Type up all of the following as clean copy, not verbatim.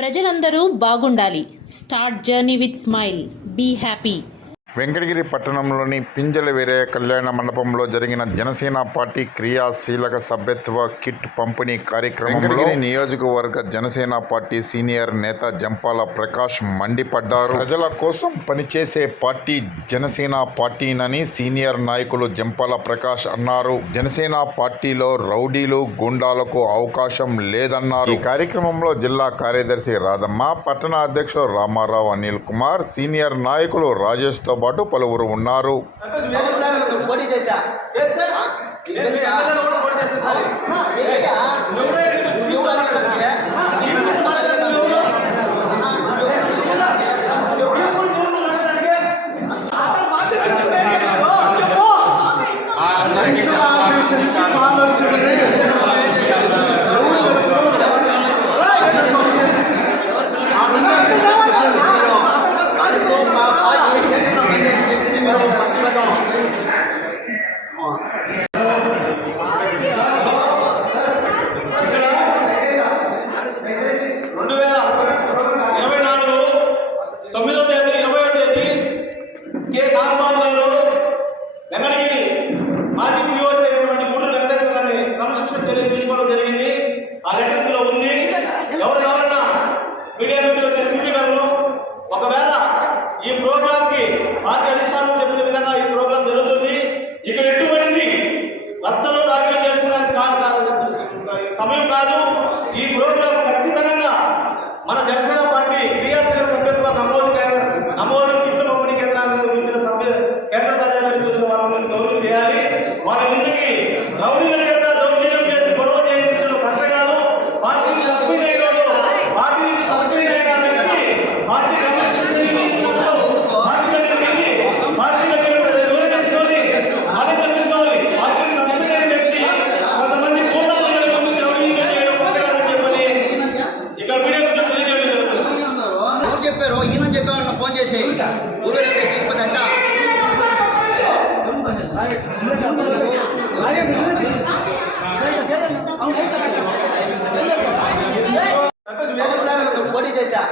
ప్రజలందరూ బాగుండాలి. Start journey with smile. Be happy. Venkatagiri పట్టణంలోని పింజల వీరయ్య కళ్యాణ మండపంలో జరిగిన జనసేన పార్టీ క్రియాశీలక సభ్యత్వ కిట్ పంపిణీ కార్యక్రమంలో నియోజకవర్గ జనసేన పార్టీ సీనియర్ నేత జంపాల ప్రకాష్ మండిపడ్డారు. ప్రజల కోసం పనిచేసే పార్టీ జనసేన పార్టీనని సీనియర్ నాయకులు జంపాల ప్రకాష్ అన్నారు. జనసేన పార్టీలో రౌడీలు గుండాలకు అవకాశం లేదన్నారు. ఈ కార్యక్రమంలో జిల్లా కార్యదర్శి రాధమ్మ, పట్టణ అధ్యక్షులు రామారావు, అనిల్ కుమార్, సీనియర్ నాయకులు రాజేష్ తో పాటు పలువురు ఉన్నారు. వెంకటగిరి మాజీ పిఓసి అయినటువంటి గూడూరు వెంకటేశ్వర గారిని క్రమశిక్షణ చర్యలు తీసుకోవడం జరిగింది. ఆ లెటర్ ఉంది. ఎవరైనా మీడియా మిత్రులు తెలుసుకోగలరు. ఒకవేళ ఈ ప్రోగ్రామ్ కి పార్టీ అధిష్టానం చెప్పిన విధంగా ఈ ప్రోగ్రాం జరుగుతుంది. ఇక్కడ ఎటువంటి రచ్చలు రాజకీయం చేసుకోవడానికి సమయం కాదు. ఈ ప్రోగ్రాం ఖచ్చితంగా మన జనసేన పార్టీ క్రియాశీలక సభ్యత్వ నమోదు కిట్ల పంపిణీ కేంద్రానికి గురించిన కేంద్ర కార్యాలయం నుంచి వచ్చిన వాళ్ళని గౌరవం చేయాలి. వాళ్ళ ముందుకి రౌడీల చేత దౌర్జన్యం చేసి గొడవ చేయించడం కరెక్ట్ కాదు. పార్టీ నుంచి సస్పెండ్ అయ్యాడు. పార్టీ నుంచి సస్పెండ్ అయ్యాడు. పార్టీ కొంతమంది చెప్పారు. ఈయన చెప్పేవాళ్ళ ఫోన్ చేసి ఊరంట పోటీ చేశా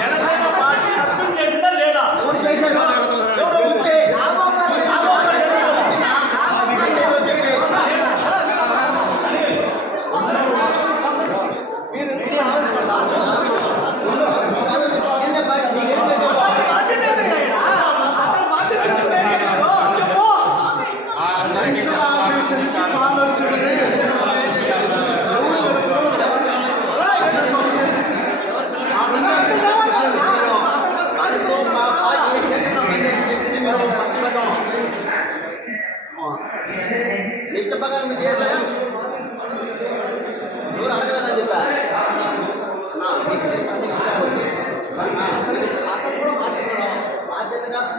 జనసేన పార్టీ సస్పెండ్ చేసిందా లేదా? లిస్ట్ ప్రకారం మీరు చేశారా? ఎవరు అడగలేదని చెప్పా.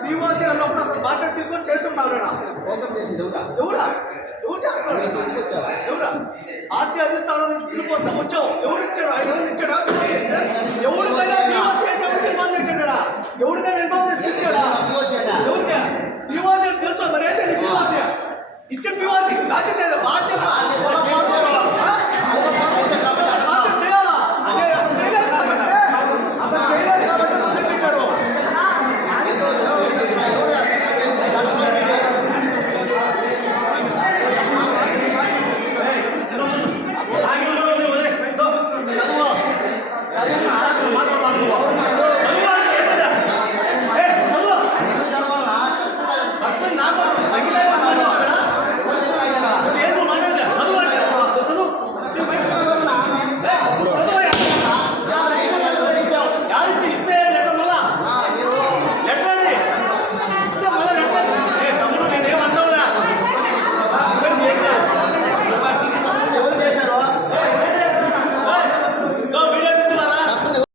పీఓసీ అన్నప్పుడు అతను బాధ్యత తీసుకొని చేస్తుంటారు. ఓపెన్ చేసింది ఎవరా ఎవరు చేస్తారు? ఎవరా పార్టీ అధిష్టానం నుంచి పిలుపు వస్తే వచ్చావు. ఎవరు ఇచ్చాడు? ఆయన ఇచ్చాడా? ఎవరికైనా పీఓసీ అయితే ఎవరికి ఇన్ఫార్మ్ చేసాడా? ఎవరికైనా ఇన్ఫార్మ్ చేసి ఇచ్చాడా? ఎవరికి పీఓసీ తెలుసు. మరి అయితే నీ పీఓసీ ఇచ్చిన పీఓసీ బాధ్యత బాధ్యత